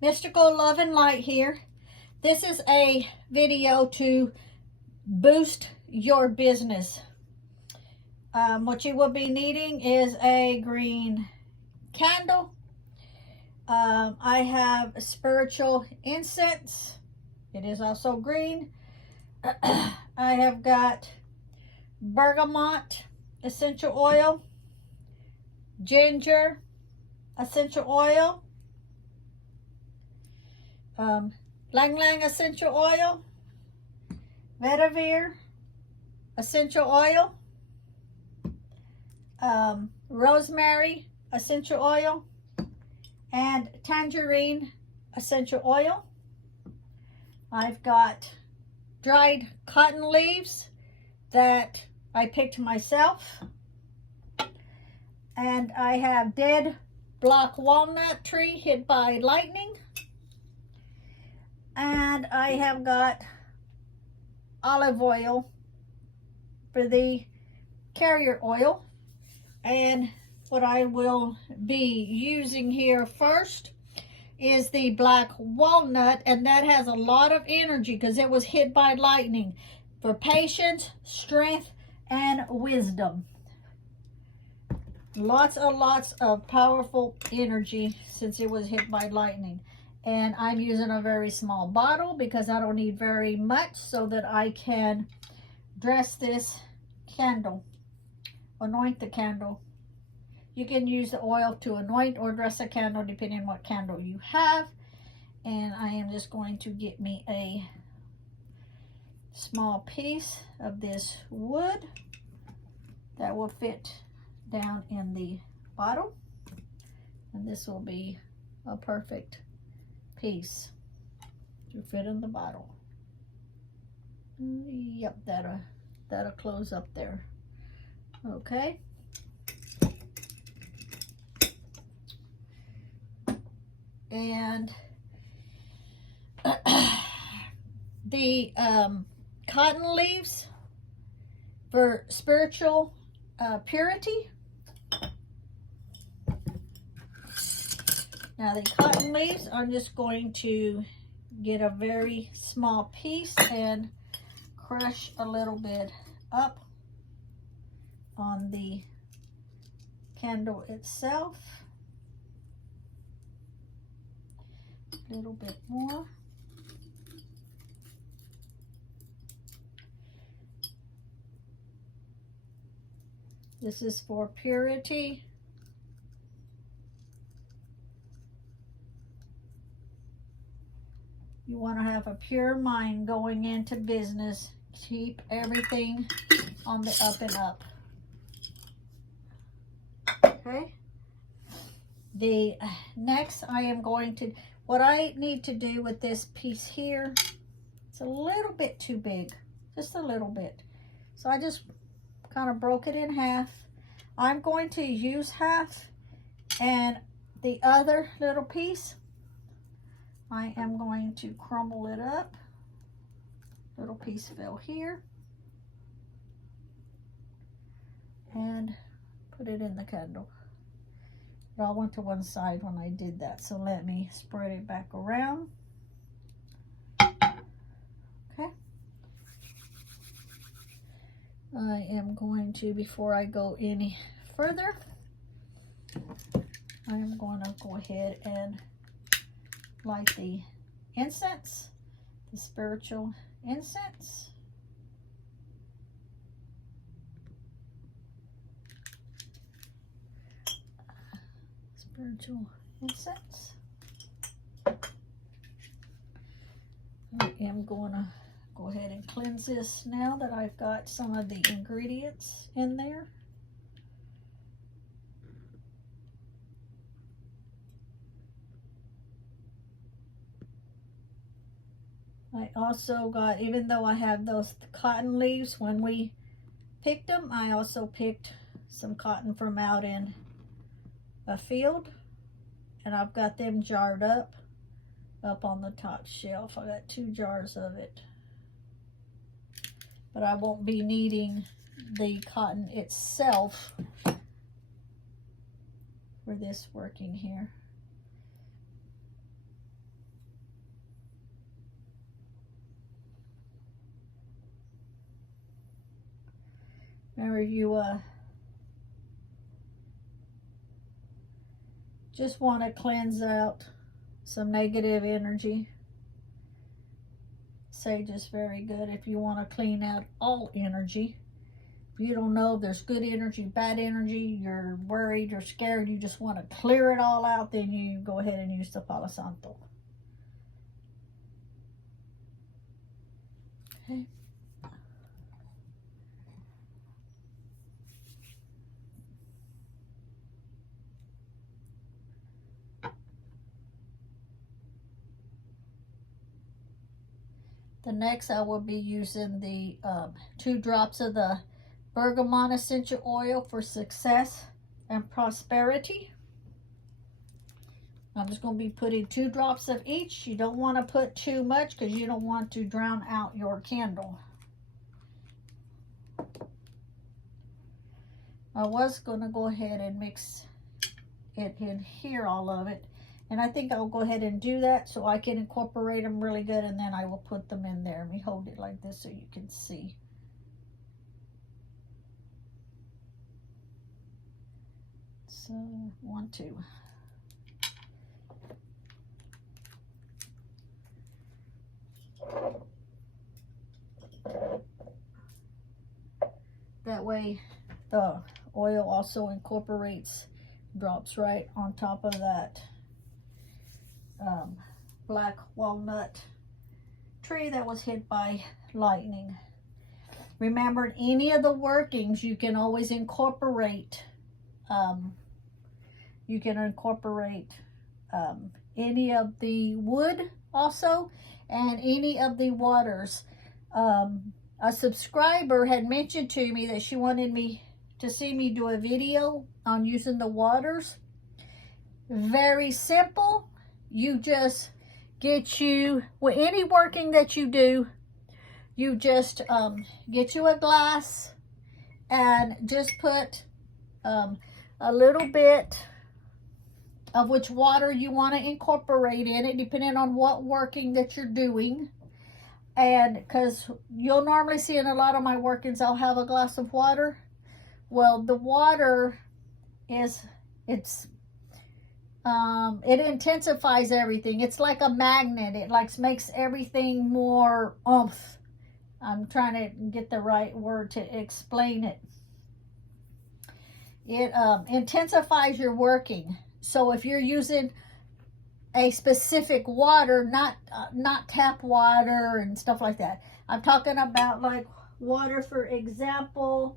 Mystical Love and Light here. This is a video to boost your business. What you will be needing is a green candle. I have spiritual incense. It is also green. I have got bergamot essential oil, ginger essential oil, Lang Lang essential oil, vetiver essential oil, rosemary essential oil, and tangerine essential oil. I've got dried cotton leaves that I picked myself, and I have dead black walnut tree hit by lightning, and I have got olive oil for the carrier oil. And what I will be using here first is the black walnut, and that has a lot of energy because it was hit by lightning, for patience, strength, and wisdom. Lots of powerful energy since it was hit by lightning. And I'm using a very small bottle because I don't need very much so that I can dress this candle, anoint the candle. You can use the oil to anoint or dress a candle depending on what candle you have. And I am just going to get me a small piece of this wood that will fit down in the bottle. And this will be a perfect piece to fit in the bottle. Yep, that'll close up there. Okay. And the cotton leaves for spiritual purity. Now the cotton leaves, I'm just going to get a very small piece and crush a little bit up on the candle itself. A little bit more. This is for purity. You want to have a pure mind going into business. Keep everything on the up and up. Okay. The next I am going to, what I need to do with this piece here, it's a little bit too big, just a little bit. So I just kind of broke it in half. I'm going to use half, and the other little piece, I am going to crumble it up. Little piece fell here. And put it in the candle. It all went to one side when I did that. So let me spread it back around. Okay. I am going to, before I go any further, I am going to go ahead and light the incense, the spiritual incense. Spiritual incense. I am going to go ahead and cleanse this now that I've got some of the ingredients in there. I also got, even though I have those cotton leaves, when we picked them, I also picked some cotton from out in a field, and I've got them jarred up on the top shelf. I got 2 jars of it, but I won't be needing the cotton itself for this working here. Remember, you just want to cleanse out some negative energy. Sage is very good if you want to clean out all energy. If you don't know if there's good energy, bad energy, you're worried, you're scared, you just want to clear it all out, then you go ahead and use the Palo Santo. Okay. The next, I will be using the 2 drops of the bergamot essential oil for success and prosperity. I'm just going to be putting 2 drops of each. You don't want to put too much because you don't want to drown out your candle. I was going to go ahead and mix it in here, all of it. And I think I'll go ahead and do that so I can incorporate them really good, and then I will put them in there. Let me hold it like this so you can see. So 1, 2. That way the oil also incorporates, drops right on top of that black walnut tree that was hit by lightning. Remember, any of the workings you can always incorporate any of the wood also, and any of the waters. A subscriber had mentioned to me that she wanted me to see me do a video on using the waters. Very simple. You just get you, with any working that you do, you just get you a glass and just put a little bit of which water you want to incorporate in it, depending on what working that you're doing. And because you'll normally see in a lot of my workings, I'll have a glass of water. Well, the water is, it intensifies everything. It's like a magnet. It makes everything more oomph. I'm trying to get the right word to explain it. It intensifies your working. So if you're using a specific water, not tap water and stuff like that. I'm talking about like water, for example,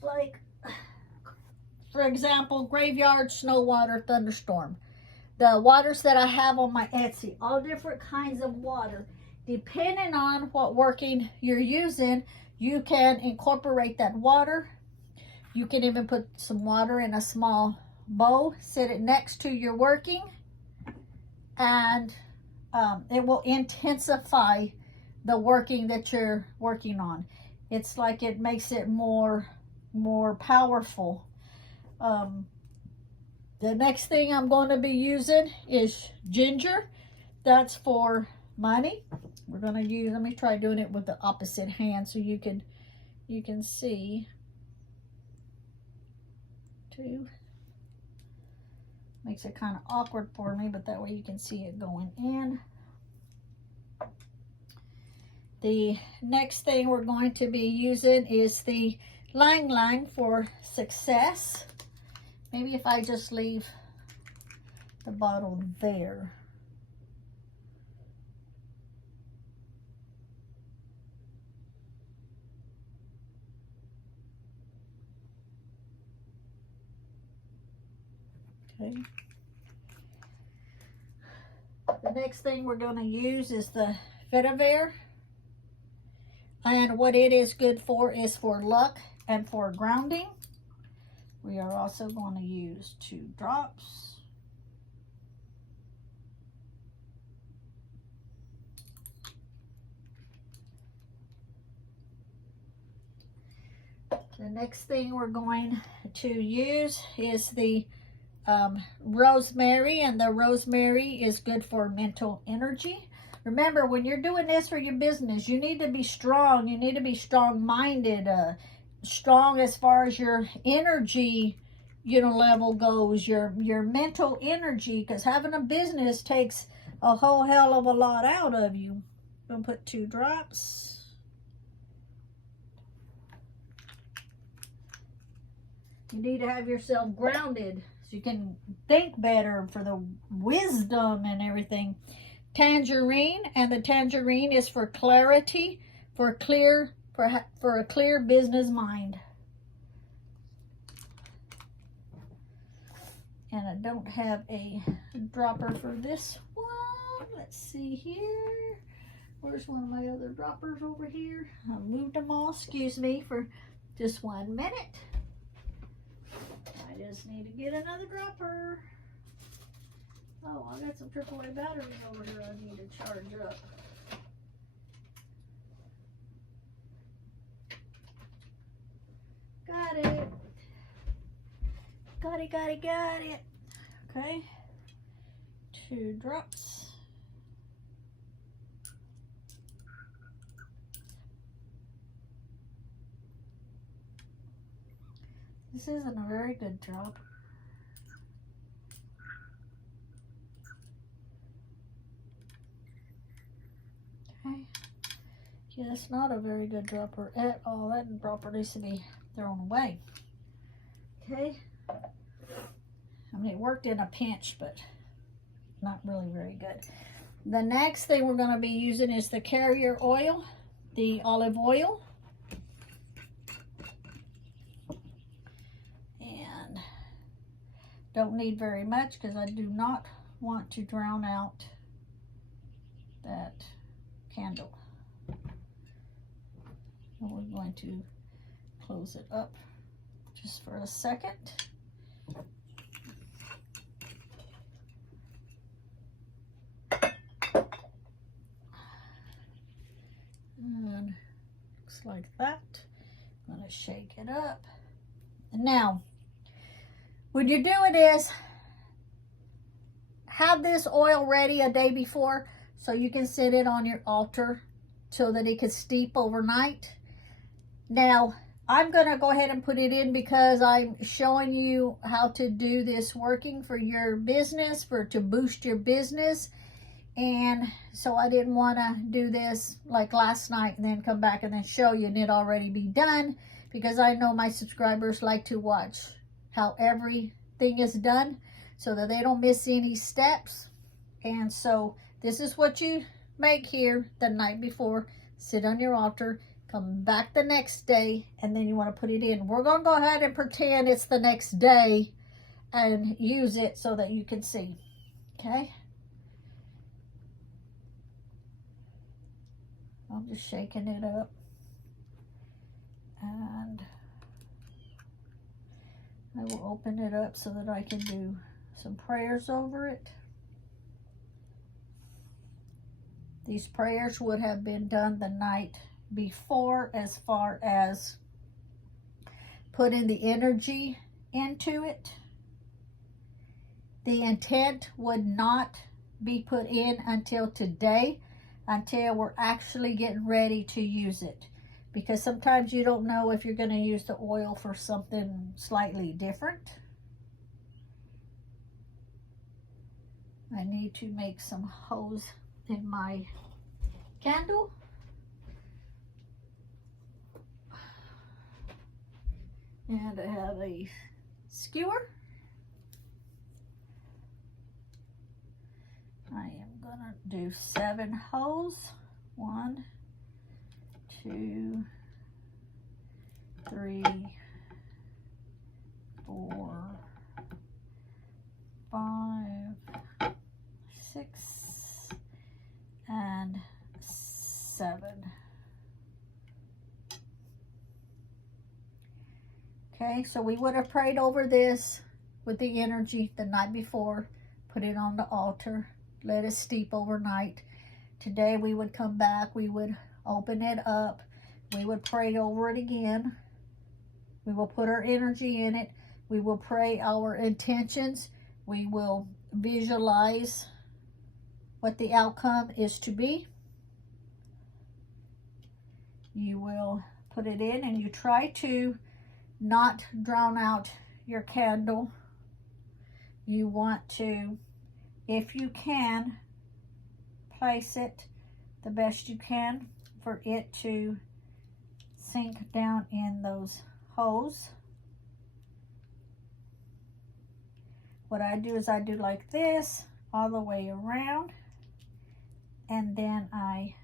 like, for example, graveyard, snow water, thunderstorm. The waters that I have on my Etsy, all different kinds of water. Depending on what working you're using, you can incorporate that water. You can even put some water in a small bowl, set it next to your working, and it will intensify the working that you're working on. It's like it makes it more powerful. The next thing I'm going to be using is ginger. That's for money. We're going to use, let me try doing it with the opposite hand so you can see. 2. Makes it kind of awkward for me, but that way you can see it going in. The next thing we're going to be using is the Lang Lang for success. Maybe if I just leave the bottle there. Okay. The next thing we're going to use is the vetiver. And what it is good for is for luck and for grounding. We are also going to use 2 drops. The next thing we're going to use is the rosemary, and the rosemary is good for mental energy. Remember, when you're doing this for your business, you need to be strong. You need to be strong-minded, strong as far as your energy, you know, level goes, your mental energy, because having a business takes a whole hell of a lot out of you. I'm going to put 2 drops. You need to have yourself grounded so you can think better for the wisdom and everything. Tangerine, and the tangerine is for clarity, for a clear business mind. And I don't have a dropper for this one. Let's see here. Where's one of my other droppers over here? I moved them all. Excuse me for just 1 minute. I just need to get another dropper. Oh, I got some AAA batteries over here I need to charge up. Got it. Got it. Okay. 2 drops. This isn't a very good drop. Okay. Yeah, it's not a very good dropper at all. That dropper needs to be thrown away. Okay. I mean, it worked in a pinch, but not really very good. The next thing we're going to be using is the carrier oil, the olive oil. And don't need very much because I do not want to drown out that candle. And we're going to close it up just for a second. And looks like that. I'm going to shake it up. And now, when you're doing this, have this oil ready a day before so you can set it on your altar so that it can steep overnight. Now, I'm going to go ahead and put it in because I'm showing you how to do this working for your business, to boost your business. And so I didn't want to do this like last night and then come back and then show you and it already be done, because I know my subscribers like to watch how everything is done so that they don't miss any steps. And so this is what you make here the night before. Sit on your altar, come back the next day, and then you want to put it in. We're going to go ahead and pretend it's the next day and use it so that you can see. Okay? I'm just shaking it up. And I will open it up so that I can do some prayers over it. These prayers would have been done the night before, as far as putting the energy into it. The intent would not be put in until today, until we're actually getting ready to use it. Because sometimes you don't know if you're going to use the oil for something slightly different. I need to make some holes in my candle. And I have a skewer. I am gonna do 7 holes. 1, 2, 3, 4, 5, 6, and 7. Okay, so we would have prayed over this with the energy the night before, put it on the altar, let it steep overnight. Today we would come back, we would open it up, we would pray over it again. We will put our energy in it. We will pray our intentions. We will visualize what the outcome is to be. You will put it in and you try to not drown out your candle. You want to, if you can, place it the best you can for it to sink down in those holes. What I do is I do like this all the way around, and then I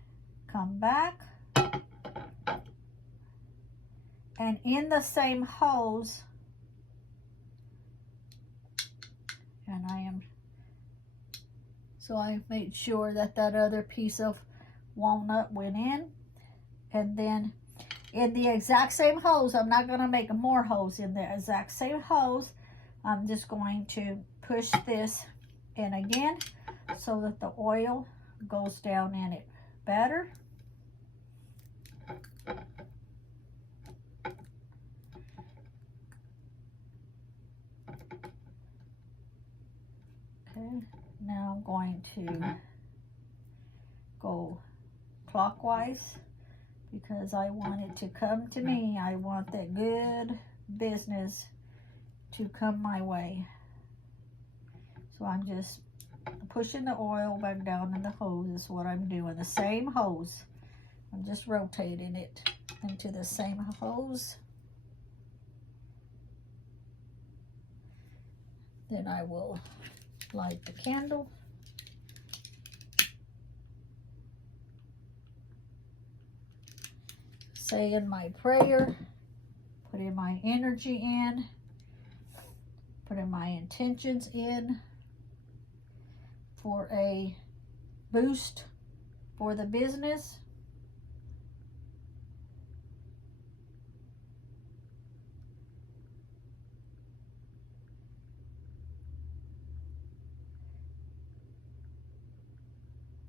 come back, and in the same holes, and so I made sure that that other piece of walnut went in, and then in the exact same hose, I'm not going to make more holes in the exact same hose. I'm just going to push this in again so that the oil goes down in it better. Okay, now I'm going to go clockwise because I want it to come to me. I want that good business to come my way. So I'm just pushing the oil back down in the hose is what I'm doing. The same hose. I'm just rotating it into the same hose. Then I will light the candle. Saying my prayer, putting my energy in, putting my intentions in for a boost for the business.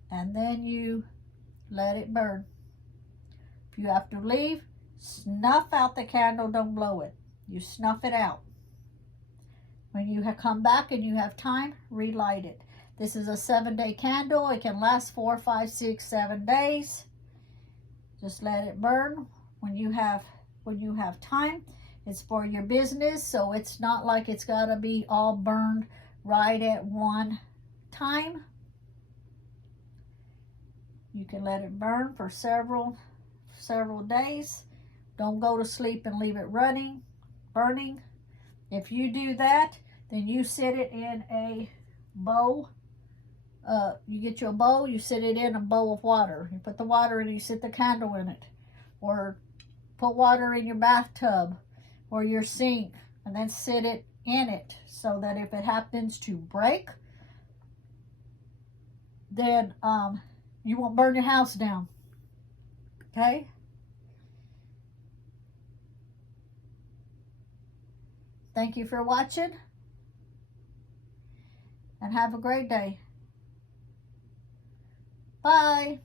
And then you let it burn. If you have to leave, snuff out the candle, don't blow it. You snuff it out. When you come back and you have time, relight it. This is a 7-day candle. It can last 4, 5, 6, 7 days. Just let it burn when you have time. It's for your business, so it's not like it's got to be all burned right at one time. You can let it burn for several days. Don't go to sleep and leave it burning. If you do that, then you sit it in a bowl. You get you a bowl, you sit it in a bowl of water. You put the water in, you sit the candle in it. Or put water in your bathtub or your sink and then sit it in it so that if it happens to break, then you won't burn your house down. Okay? Thank you for watching, and have a great day. Bye.